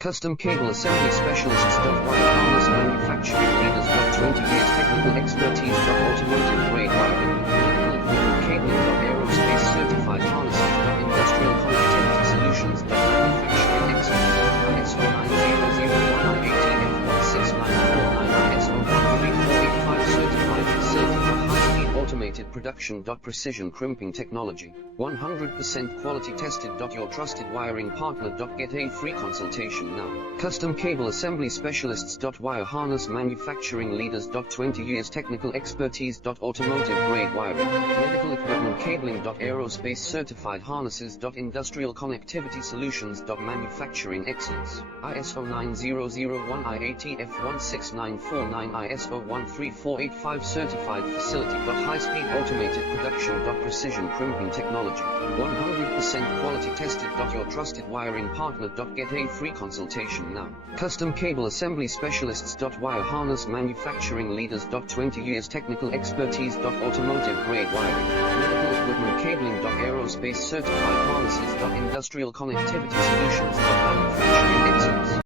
Custom Cable Assembly Specialists. Wire Harness Manufacturing Leaders. 20 years technical expertise. Automotive grade wiring, medical equipment cabling. Aerospace certified harnesses. Industrial connectivity solutions. Manufacturing excellence. ISO 9001 IATF 16949 ISO 13485 certified facility for high-speed automated production. Precision crimping technology, 100% quality tested. Your trusted wiring partner. Get a free consultation now. Custom Cable Assembly Specialists. Wire Harness Manufacturing Leaders. 20 years technical expertise. Automotive grade wiring, medical equipment cabling. Aerospace certified harnesses. Industrial connectivity solutions. Manufacturing excellence. ISO 9001 IATF 16949 ISO 13485 certified facility. High-speed automated production. Precision crimping technology, 100% quality tested. Your trusted wiring partner. Get a free consultation now. Custom Cable Assembly Specialists. Wire Harness Manufacturing Leaders. 20 years technical expertise. Automotive grade wiring, medical equipment cabling. Aerospace certified harnesses. Industrial connectivity solutions. Manufacturing excellence.